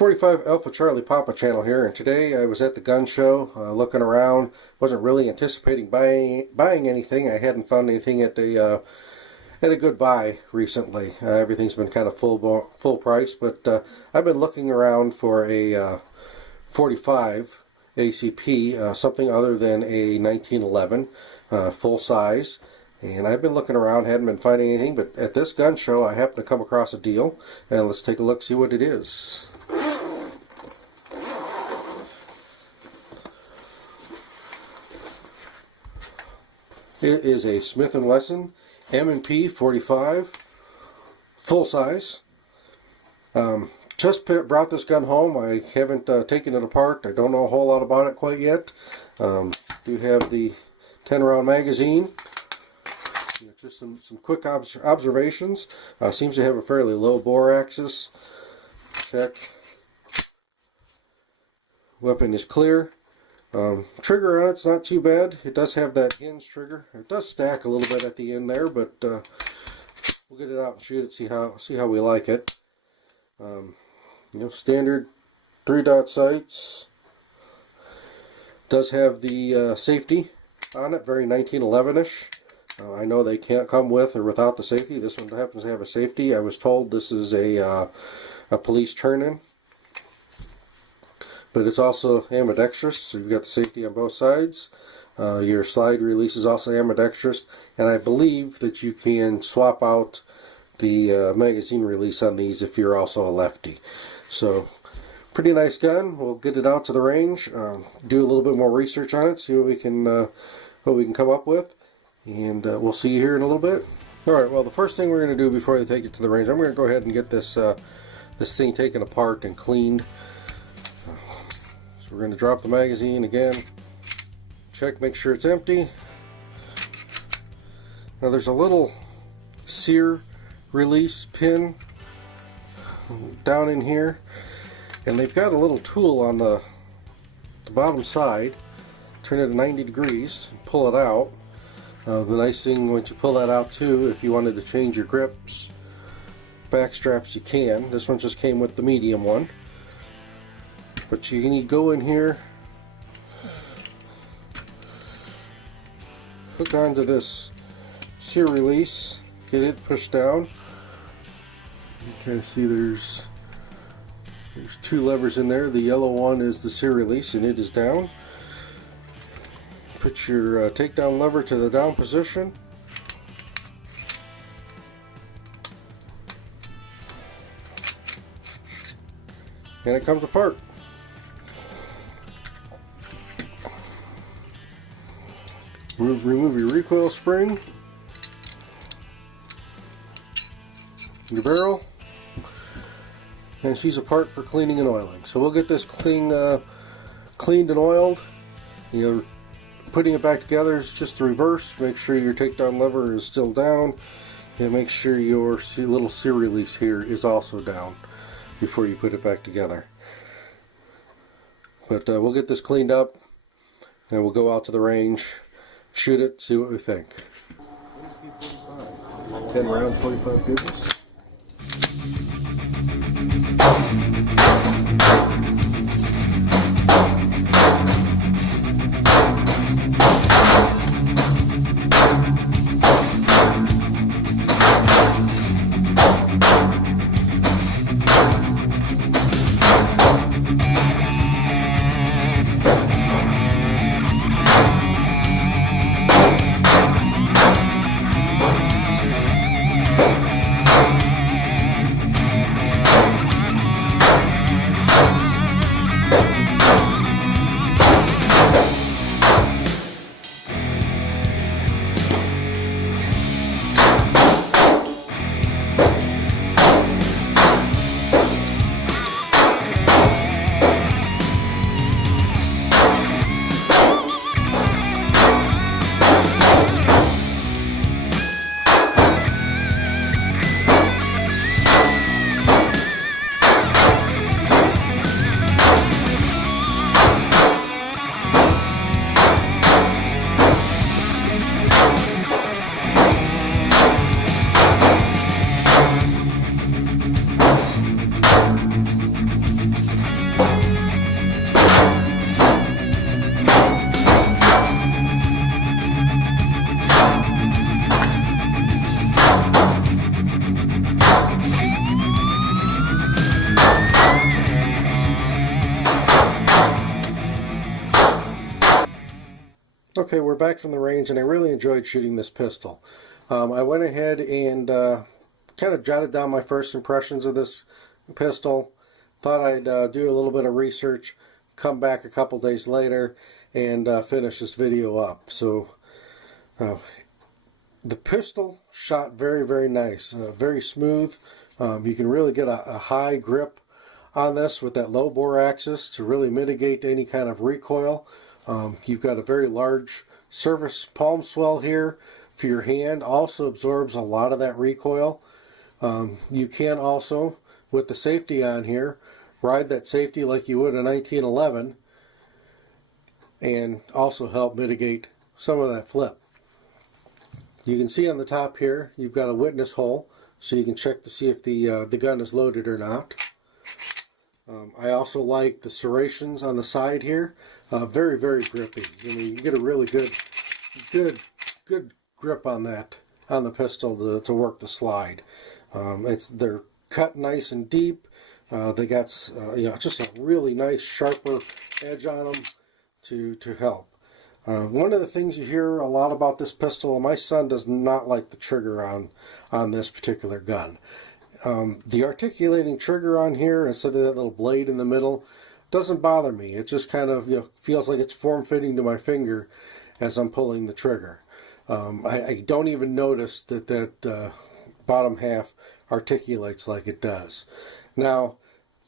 45 Alpha Charlie Papa channel here, and today I was at the gun show looking around. Wasn't really anticipating buying anything. I hadn't found anything at a good buy recently. Everything's been kind of full price, but I've been looking around for a 45 ACP, something other than a 1911 full size. And I've been looking around, hadn't been finding anything, but at this gun show I happened to come across a deal, and let's take a look, see what it is. It is a Smith & Wesson M&P 45 full size. Just brought this gun home. I haven't taken it apart. I don't know a whole lot about it quite yet. Do have the 10 round magazine. Just some quick observations. Seems to have a fairly low bore axis. Check. Weapon is clear. Trigger on it's not too bad. It does have that hinge trigger. It does stack a little bit at the end there, but we'll get it out and shoot it. See how we like it. Standard 3-dot sights. Does have the safety on it, very 1911-ish. I know they can't come with or without the safety. This one happens to have a safety. I was told this is a police turn-in. But it's also ambidextrous, so you've got the safety on both sides. Your slide release is also ambidextrous, and I believe that you can swap out the magazine release on these if you're also a lefty. So, pretty nice gun. We'll get it out to the range, do a little bit more research on it, see what we can come up with, and we'll see you here in a little bit. Alright, well, the first thing we're going to do before they take it to the range, I'm going to go ahead and get this thing taken apart and cleaned. So we're going to drop the magazine again, check, make sure it's empty. Now there's a little sear release pin down in here, and they've got a little tool on the bottom side. Turn it at 90 degrees and pull it out. The nice thing, once you pull that out too, if you wanted to change your grips, back straps, you can. This one just came with the medium one. But you can go in here, hook onto this sear release, get it pushed down. You can see there's 2 levers in there. The yellow one is the sear release, and it is down. Put your takedown lever to the down position. And it comes apart. Remove your recoil spring, your barrel, and she's apart for cleaning and oiling. So we'll get this cleaned and oiled. Putting it back together is just the reverse. Make sure your takedown lever is still down, and make sure your little sear release here is also down before you put it back together. But we'll get this cleaned up, and we'll go out to the range, shoot it, see what we think. 10 round, 45 goodness. Okay, we're back from the range, and I really enjoyed shooting this pistol. I went ahead and kind of jotted down my first impressions of this pistol. Thought I'd do a little bit of research, come back a couple days later, and finish this video up. So the pistol shot very, very nice, very smooth. You can really get a high grip on this with that low bore axis to really mitigate any kind of recoil. You've got a very large surface palm swell here for your hand, also absorbs a lot of that recoil. You can also, with the safety on here, ride that safety like you would a 1911 and also help mitigate some of that flip. You can see on the top here you've got a witness hole, so you can check to see if the gun is loaded or not. I also like the serrations on the side here. Very, very grippy. I mean, you get a really good grip on that, on the pistol to work the slide. They're cut nice and deep. They got just a really nice sharper edge on them to help. One of the things you hear a lot about this pistol, and my son does not like the trigger on this particular gun. The articulating trigger on here instead of that little blade in the middle doesn't bother me. It just kind of feels like it's form-fitting to my finger as I'm pulling the trigger. I don't even notice that bottom half articulates like it does. Now,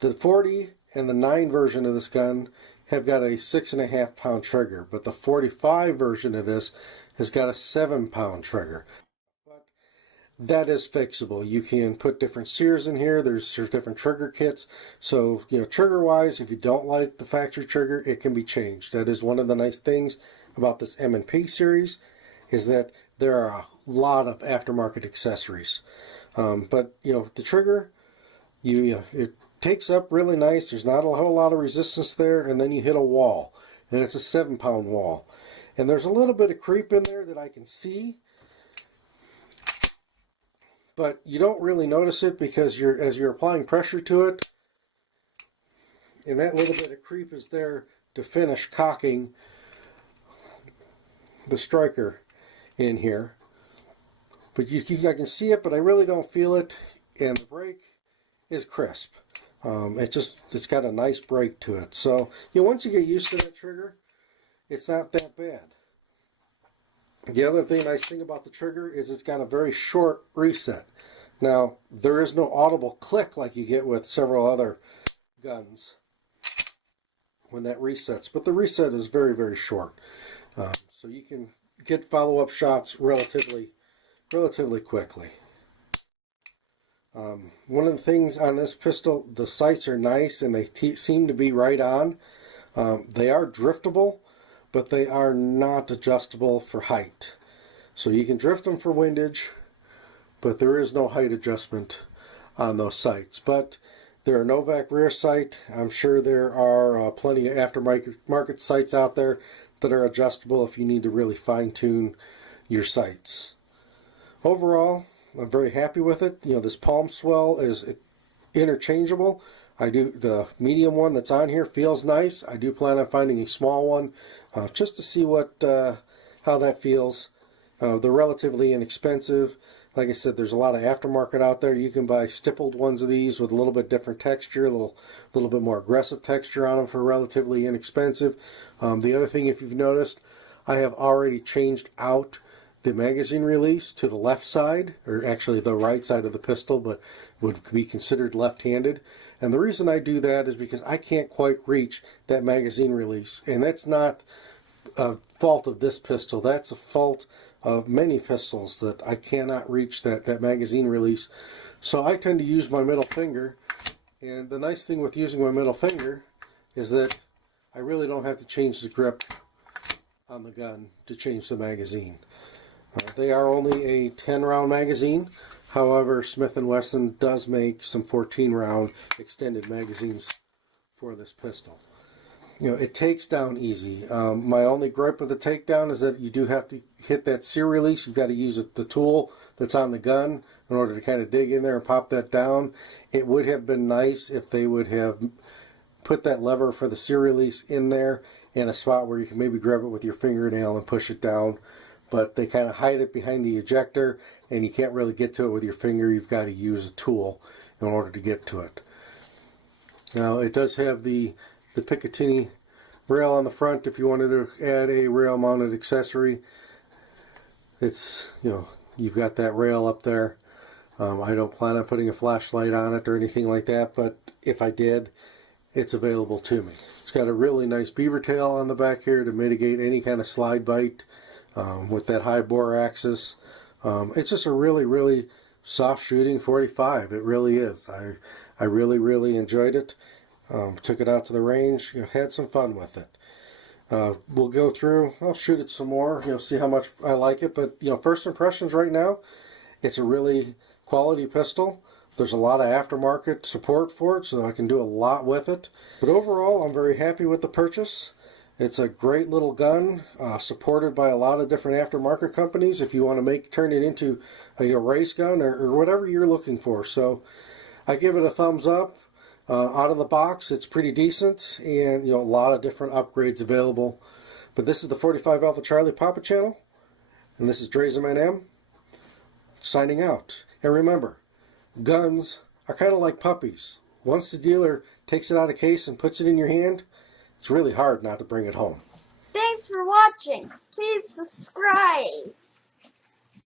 the 40 and the 9 version of this gun have got a 6.5 pound trigger, but the 45 version of this has got a 7 pound trigger. That is fixable. You can put different sears in here. There's different trigger kits. So, trigger wise, if you don't like the factory trigger, it can be changed. That is one of the nice things about this M&P series, is that there are a lot of aftermarket accessories. But the trigger, it takes up really nice. There's not a whole lot of resistance there, and then you hit a wall, and it's a 7 pound wall. And there's a little bit of creep in there that I can see, but you don't really notice it because as you're applying pressure to it, and that little bit of creep is there to finish cocking the striker in here. But I can see it, but I really don't feel it, and the break is crisp. It's got a nice break to it. So once you get used to that trigger, it's not that bad. The other nice thing about the trigger is it's got a very short reset. Now, there is no audible click like you get with several other guns when that resets, but the reset is very, very short. So you can get follow-up shots relatively quickly. One of the things on this pistol, the sights are nice and they seem to be right on. They are driftable, but they are not adjustable for height. So you can drift them for windage, but there is no height adjustment on those sights. But they're a Novak rear sight. I'm sure there are plenty of aftermarket sights out there that are adjustable if you need to really fine-tune your sights. Overall, I'm very happy with it. This palm swell is interchangeable. The medium one that's on here feels nice. I do plan on finding a small one just to see how that feels. They're relatively inexpensive. Like I said, there's a lot of aftermarket out there. You can buy stippled ones of these with a little bit different texture, a little bit more aggressive texture on them for relatively inexpensive. The other thing, if you've noticed, I have already changed out the magazine release to the left side, or actually the right side of the pistol, but would be considered left-handed. And the reason I do that is because I can't quite reach that magazine release. And that's not a fault of this pistol. That's a fault of many pistols, that I cannot reach that magazine release. So I tend to use my middle finger. And the nice thing with using my middle finger is that I really don't have to change the grip on the gun to change the magazine. They are only a 10-round magazine. However, Smith & Wesson does make some 14-round extended magazines for this pistol. It takes down easy. My only gripe with the takedown is that you do have to hit that sear release. You've got to use the tool that's on the gun in order to kind of dig in there and pop that down. It would have been nice if they would have put that lever for the sear release in there and a spot where you can maybe grab it with your fingernail and push it down. But they kind of hide it behind the ejector, and you can't really get to it with your finger. You've got to use a tool in order to get to it. Now it does have the Picatinny Rail on the front if you wanted to add a rail mounted accessory. It's, you've got that rail up there. I don't plan on putting a flashlight on it or anything like that, but if I did, it's available to me. It's got a really nice beaver tail on the back here to mitigate any kind of slide bite with that high bore axis. It's just a really, really soft shooting 45. It really is. I really, really enjoyed it. Took it out to the range, had some fun with it. We'll go through, I'll shoot it some more, see how much I like it. But, first impressions right now, it's a really quality pistol. There's a lot of aftermarket support for it, so I can do a lot with it. But overall, I'm very happy with the purchase. It's a great little gun, supported by a lot of different aftermarket companies if you want to turn it into a race gun or whatever you're looking for. So I give it a thumbs up. Out of the box, it's pretty decent, and a lot of different upgrades available. But this is the 45 Alpha Charlie Papa channel, and this is Dre's M&M signing out. And remember, guns are kind of like puppies. Once the dealer takes it out of case and puts it in your hand, it's really hard not to bring it home. Thanks for watching. Please subscribe.